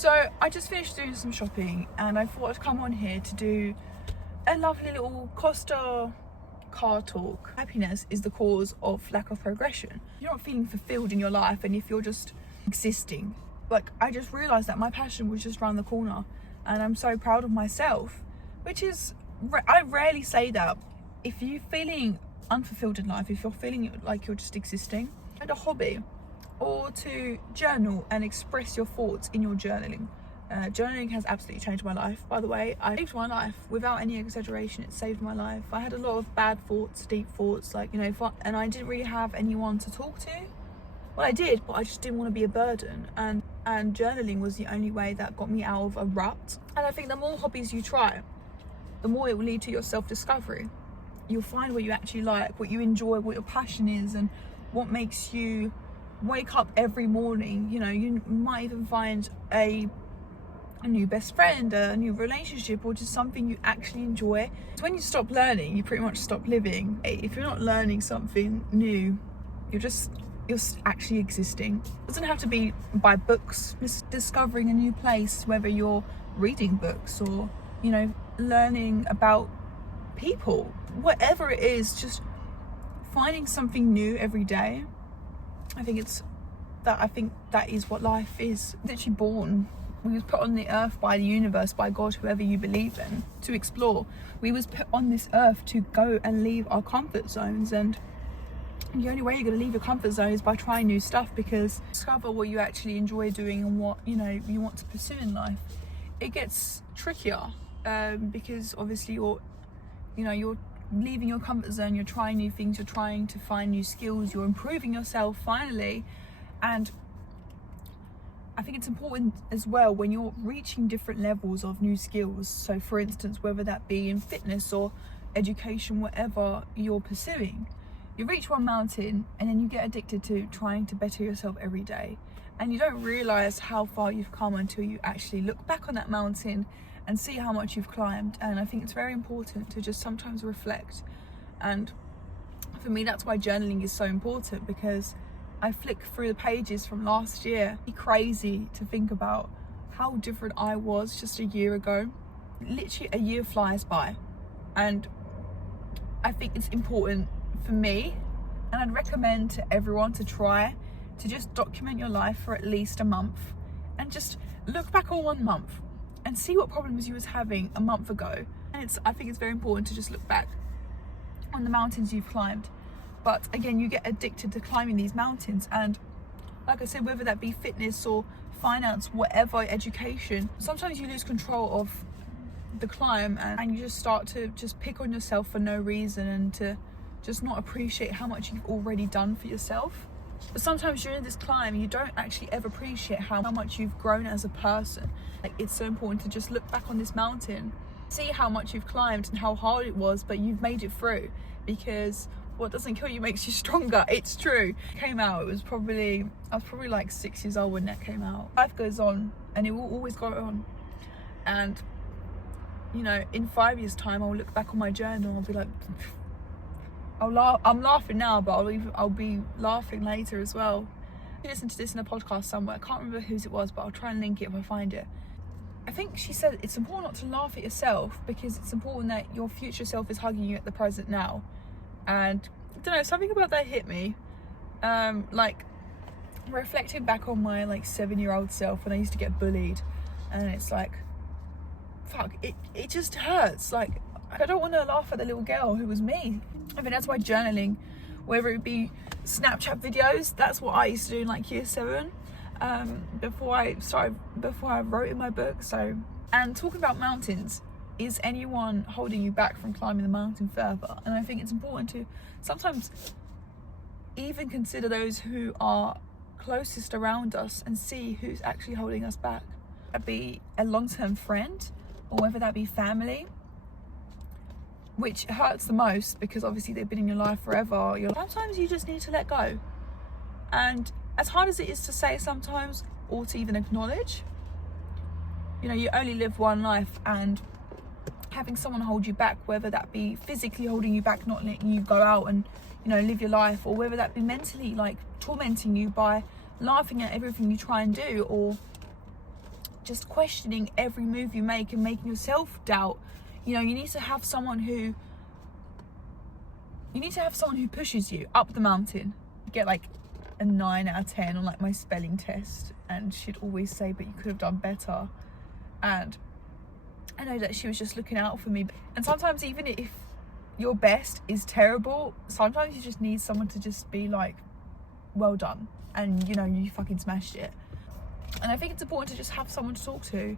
So I just finished doing some shopping and I thought I'd come on here to do a lovely little Costa car talk. Happiness is the cause of lack of progression. You're not feeling fulfilled in your life, and if you're just existing, like, I just realised that my passion was just around the corner, and I'm so proud of myself, which is, I rarely say that. If you're feeling unfulfilled in life, if you're feeling like you're just existing, find a hobby or to journal and express your thoughts in your journaling. Journaling has absolutely changed my life, by the way. It saved my life, without any exaggeration. It saved my life. I had a lot of bad thoughts, deep thoughts, like, you know, and I didn't really have anyone to talk to. Well, I did, but I just didn't want to be a burden, and journaling was the only way that got me out of a rut. And I think the more hobbies you try, the more it will lead to your self-discovery. You'll find what you actually like, what you enjoy, what your passion is, and what makes you wake up every morning. You know, you might even find a new best friend, a new relationship, or just something you actually enjoy. So when you stop learning, you pretty much stop living. If you're not learning something new, you're actually existing. It doesn't have to be by books. Just discovering a new place, whether you're reading books or, you know, learning about people, whatever it is, just finding something new every day. I think that is what life is. Literally born. We was put on the earth by the universe, by God, whoever you believe in, to explore. We was put on this earth to go and leave our comfort zones, and the only way you're going to leave your comfort zone is by trying new stuff, because discover what you actually enjoy doing and what, you know, you want to pursue in life. It gets trickier because obviously you're leaving your comfort zone, you're trying new things, you're trying to find new skills, you're improving yourself finally. And I think it's important as well when you're reaching different levels of new skills. So for instance, whether that be in fitness or education, whatever you're pursuing, you reach one mountain and then you get addicted to trying to better yourself every day. And you don't realize how far you've come until you actually look back on that mountain and see how much you've climbed. And I think it's very important to just sometimes reflect. And for me, that's why journaling is so important, because I flick through the pages from last year. It's crazy to think about how different I was just a year ago. Literally a year flies by, and I think it's important for me, and I'd recommend to everyone to try to just document your life for at least a month, and just look back on 1 month and see what problems you was having a month ago. And I think it's very important to just look back on the mountains you've climbed. But again, you get addicted to climbing these mountains, and like I said, whether that be fitness or finance, whatever, education, sometimes you lose control of the climb, and you just start to just pick on yourself for no reason, and to just not appreciate how much you've already done for yourself. But sometimes during this climb, you don't actually ever appreciate how much you've grown as a person. Like, it's so important to just look back on this mountain, see how much you've climbed and how hard it was, but you've made it through, because what doesn't kill you makes you stronger. It's true. It came out, I was probably like 6 years old when that came out. Life goes on, and it will always go on. And, you know, in 5 years time, I'll look back on my journal and I'll be like, I'm laughing now, but I'll be laughing later as well. I listened to this in a podcast somewhere, I can't remember whose it was, but I'll try and link it if I find it. I think she said it's important not to laugh at yourself, because it's important that your future self is hugging you at the present now. And I don't know, something about that hit me. Like, reflecting back on my 7-year-old self when I used to get bullied, and it's like, fuck, it just hurts. Like, I don't want to laugh at the little girl who was me. I think that's why journaling, whether it be Snapchat videos, that's what I used to do in year 7, before I wrote in my book. So, and talking about mountains, is anyone holding you back from climbing the mountain further? And I think it's important to sometimes even consider those who are closest around us and see who's actually holding us back. That be a long-term friend, or whether that be family, which hurts the most because obviously they've been in your life forever. Sometimes you just need to let go. And as hard as it is to say sometimes, or to even acknowledge, you know, you only live one life, and having someone hold you back, whether that be physically holding you back, not letting you go out and, you know, live your life, or whether that be mentally tormenting you by laughing at everything you try and do, or just questioning every move you make and making yourself doubt. You know, you need to have someone who pushes you up the mountain. You get like a 9 out of 10 on like my spelling test, and she'd always say, but you could have done better. And I know that she was just looking out for me. And sometimes even if your best is terrible, sometimes you just need someone to just be like, well done, and you know, you fucking smashed it. And I think it's important to just have someone to talk to,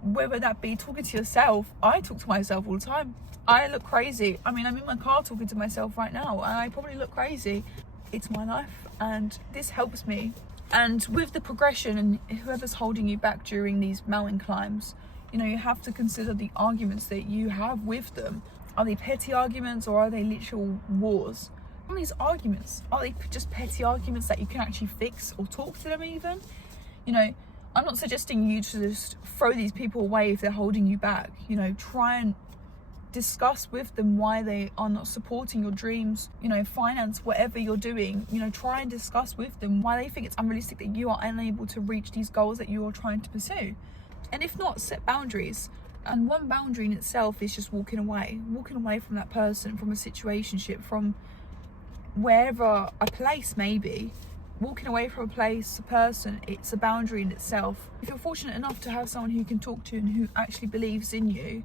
whether that be talking to yourself. I talk to myself all the time. I look crazy. I mean, I'm in my car talking to myself right now, and I probably look crazy. It's my life, and this helps me. And with the progression and whoever's holding you back during these mountain climbs, you know, you have to consider the arguments that you have with them. Are they petty arguments, or are they literal wars? Some of these arguments, are they just petty arguments that you can actually fix or talk to them even? You know, I'm not suggesting you to just throw these people away if they're holding you back. You know, try and discuss with them why they are not supporting your dreams, you know, finance, whatever you're doing. You know, try and discuss with them why they think it's unrealistic that you are unable to reach these goals that you are trying to pursue. And if not, set boundaries. And one boundary in itself is just walking away from that person, from a situationship, from wherever a place may be. Walking away from a place, a person, it's a boundary in itself. If you're fortunate enough to have someone who you can talk to and who actually believes in you,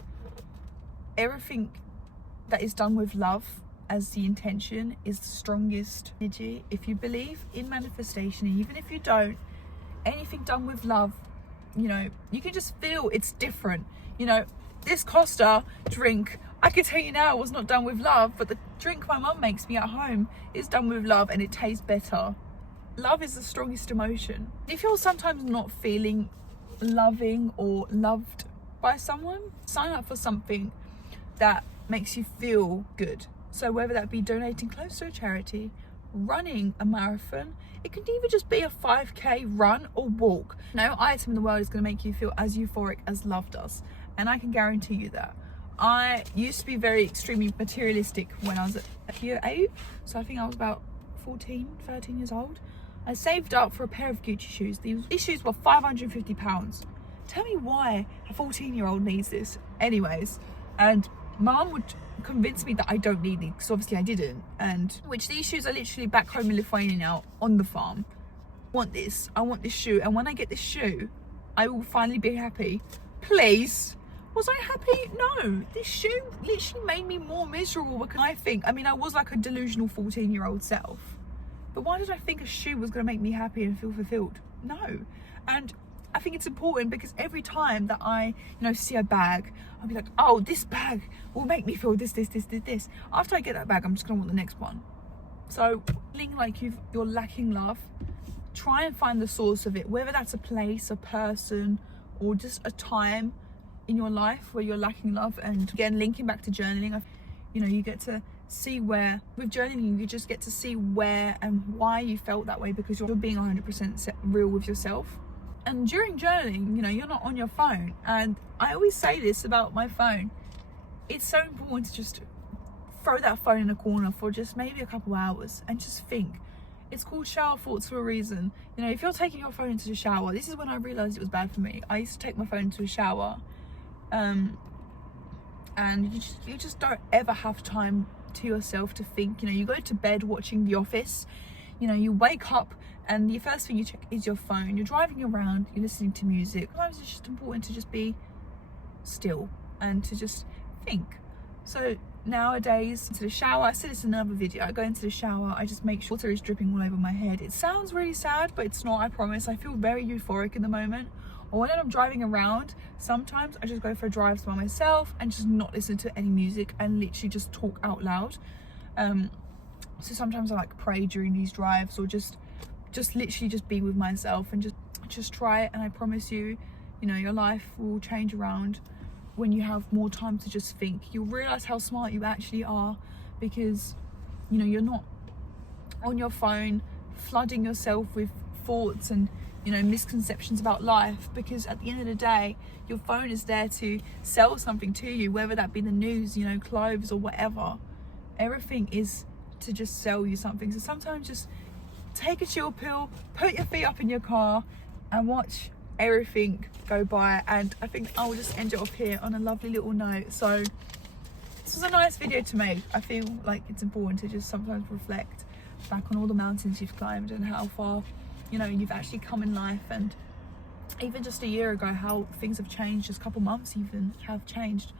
everything that is done with love as the intention is the strongest energy. If you believe in manifestation, and even if you don't, anything done with love, you know, you can just feel it's different. You know, this Costa drink, I can tell you now, was not done with love, but the drink my mum makes me at home is done with love, and it tastes better. Love is the strongest emotion. If you're sometimes not feeling loving or loved by someone, sign up for something that makes you feel good. So whether that be donating clothes to a charity, running a marathon, it could even just be a 5k run or walk. No item in the world is going to make you feel as euphoric as love does, and I can guarantee you that. I used to be very extremely materialistic when I was at year 8, so I think I was about 13 years old. I saved up for a pair of Gucci shoes. These shoes were £550. Tell me why a 14-year-old needs this. Anyways, and Mum would convince me that I don't need these, because obviously I didn't. And which these shoes are literally back home in Lithuania now on the farm. I want this shoe, and when I get this shoe, I will finally be happy. Please. Was I happy? No. This shoe literally made me more miserable, because I was like a delusional 14-year-old self. But why did I think a shoe was going to make me happy and feel fulfilled? No. And I think it's important, because every time that I, see a bag, I'll be like, oh, this bag will make me feel this. After I get that bag, I'm just going to want the next one. So feeling like you're lacking love, try and find the source of it, whether that's a place, a person, or just a time in your life where you're lacking love. And again, linking back to journaling, you get to see where, with journaling, you just get to see where and why you felt that way, because you're being 100% real with yourself. And during journaling, you're not on your phone. And I always say this about my phone. It's so important to just throw that phone in a corner for just maybe a couple hours and just think. It's called shower thoughts for a reason. If you're taking your phone into the shower, this is when I realized it was bad for me. I used to take my phone into a shower, and you just don't ever have time to yourself to think. You go to bed watching The Office, you wake up and the first thing you check is your phone. You're driving around, you're listening to music. Sometimes it's just important to just be still and to just think. So nowadays, into the shower, I said this in another video, I go into the shower, I just make sure water is dripping all over my head. It sounds really sad, but it's not, I promise. I feel very euphoric in the moment. Or when I'm driving around, sometimes I just go for a drive by myself and just not listen to any music and literally just talk out loud. So sometimes I like pray during these drives, or just literally just be with myself and just try it. And I promise you, your life will change around when you have more time to just think. You'll realize how smart you actually are, because you're not on your phone flooding yourself with thoughts and misconceptions about life, because at the end of the day, your phone is there to sell something to you, whether that be the news, clothes, or whatever. Everything is to just sell you something. So sometimes just take a chill pill, put your feet up in your car and watch everything go by, and I think I'll just end it off here on a lovely little note. So this was a nice video to make. I feel like it's important to just sometimes reflect back on all the mountains you've climbed and how far, you know, you've actually come in life, and even just a year ago how things have changed, just a couple months even have changed,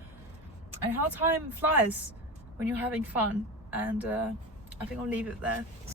and how time flies when you're having fun. And I think I'll leave it there.